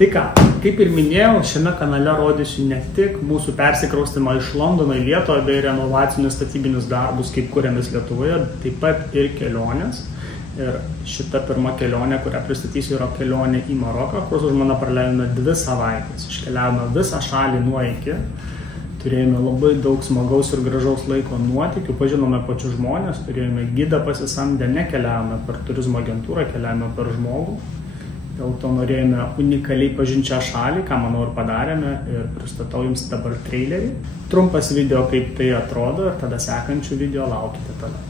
Tai ką, kaip ir minėjau, šiame kanale rodysiu ne tik mūsų persikraustymą iš Londono į Lietuvą bei renovacinius statybinius darbus, kaip kuriamės Lietuvoje, taip pat ir kelionės. Ir šita pirma kelionė, kurią pristatysiu, yra kelionė į Maroką, kur su žmona praleidome 2 savaitės. Iškeliavome visą šalį nuo iki. Turėjome labai daug smagaus ir gražaus laiko nuotykių, pažinome pačius žmonės, turėjome gidą pasisamdę, nekeliavome per turizmo agentūrą, keliavome per žmogų. Dėl to norėjome unikaliai pažinti šią šalį, ką manau ir padarėme, ir pristatau jums dabar trailerį. Trumpas video, kaip tai atrodo, ir tada sekančių video laukite toliau.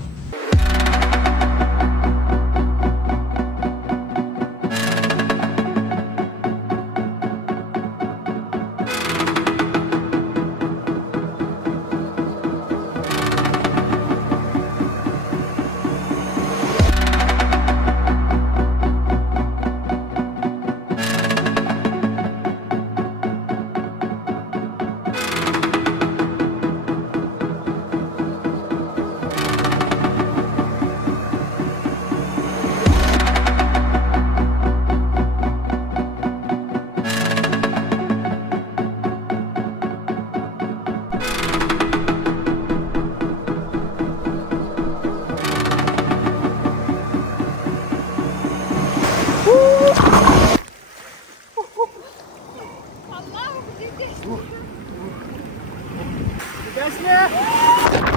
Десне!